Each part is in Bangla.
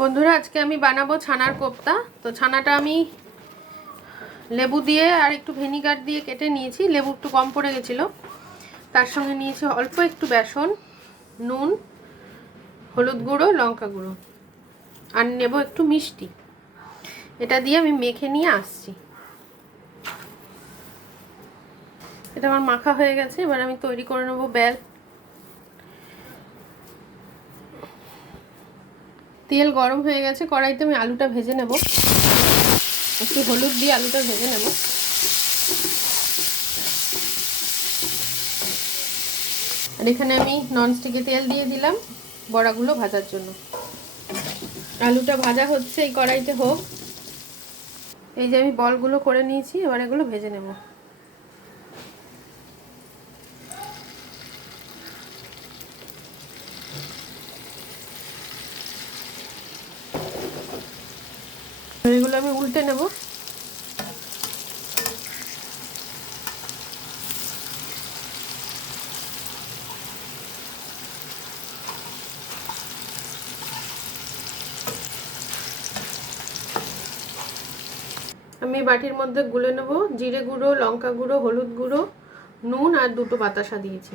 বন্ধুরা, আজকে আমি বানাবো ছানার কোপ্তা। তো ছানাটা আমি লেবু দিয়ে আর একটু ভিনিগার দিয়ে কেটে নিয়েছি। লেবু একটু কম পড়ে গেছিলো। তার সঙ্গে নিয়েছি অল্প একটু বেসন, নুন, হলুদ গুঁড়ো, লঙ্কা গুঁড়ো, আর নেব একটু মিষ্টি। এটা দিয়ে আমি মেখে নিয়ে আসছি। এটা আমার মাখা হয়ে গেছে। এবার আমি তৈরি করে নেবো বেল। তেল গরম হয়ে গেছে, কড়াইতে আমি আলুটা ভেজে নেব। একটু হলুদ দিয়ে আলুটা ভেজে নেব। আর এখানে আমি ননস্টিকে তেল দিয়ে দিলাম বড়াগুলো ভাজার জন্য। আলুটা ভাজা হচ্ছে, এই কড়াইতে হোক। এই যে আমি বলগুলো করে নিয়েছি, এবার এগুলো ভেজে নেব। এগুলো আমি উল্টে নেব। আমি বাটির মধ্যে গুলে নেব জিরে গুঁড়ো, লঙ্কা গুঁড়ো, হলুদ গুঁড়ো, নুন আর দুটো বাতাসা দিয়েছি।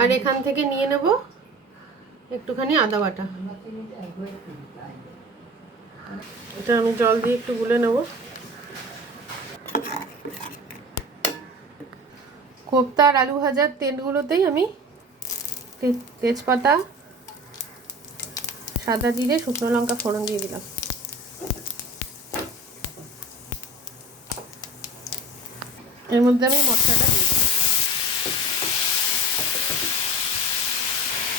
আর এখান থেকে নিয়ে নেব একটুখানি আদা বাটা। এটা আমি জল দিয়ে একটু গুলে নেব। কোপ্তা আর আলু ভাজার তেলগুলোতেই আমি তেজপাতা, সাদা জিরে, শুকনো লঙ্কা ফোড়ন দিয়ে দিলাম। এর মধ্যে আমি মশলাটা দিয়ে দিলাম।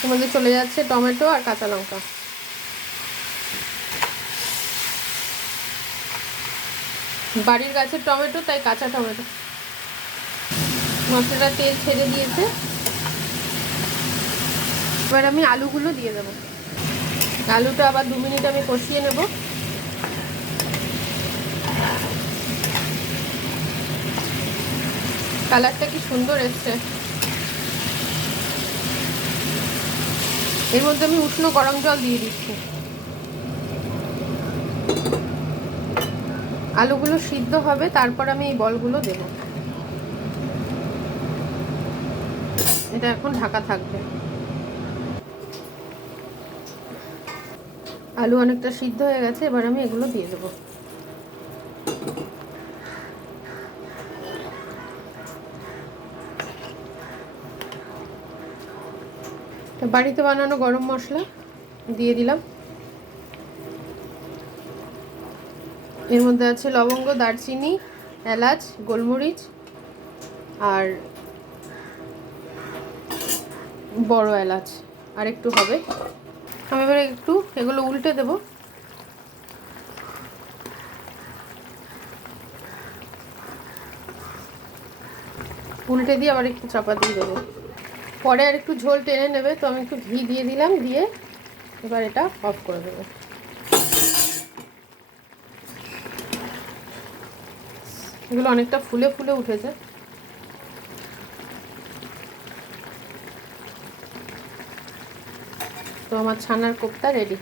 এর মধ্যে চলে যাচ্ছে টমেটো আর কাঁচা লঙ্কা। বাড়ির গাছের টমেটো, তাই কাঁচা টমেটো। মশলাটা তেল ছেড়ে দিয়েছে। এবার আমি আলুগুলো দিয়ে দেবো। আলুটা আবার 2 মিনিট আমি কষিয়ে নেব। কালারটা কি সুন্দর এসছে। এর মধ্যে আমি উষ্ণ গরম জল দিয়ে দিচ্ছি। আলুগুলো সিদ্ধ হবে, তারপর আমি এই বলগুলো দেব। এটা এখন ঢাকা থাকবে। আলু অনেকটা সিদ্ধ হয়ে গেছে, এবার আমি এগুলো দিয়ে দেবো। বাড়িতে বানানো গরম মশলা দিয়ে দিলাম। এর মধ্যে আছে লবঙ্গ, দারচিনি, এলাচ, গোলমরিচ আর বড় এলাচ আর একটু হবে। আমি এবারে একটু এগুলো উল্টে দেব। উল্টে দিয়ে আবার একটু চাপা দিয়ে দেবো। পরে আর একটু ঝোল টেনে নেবে, তো আমি একটু ঘি দিয়ে দিলাম। দিয়ে এবার এটা অফ করে দেবো। এগুলো অনেকটা ফুলে ফুলে উঠেছে। তো আমার ছানার কোপ্তা রেডি।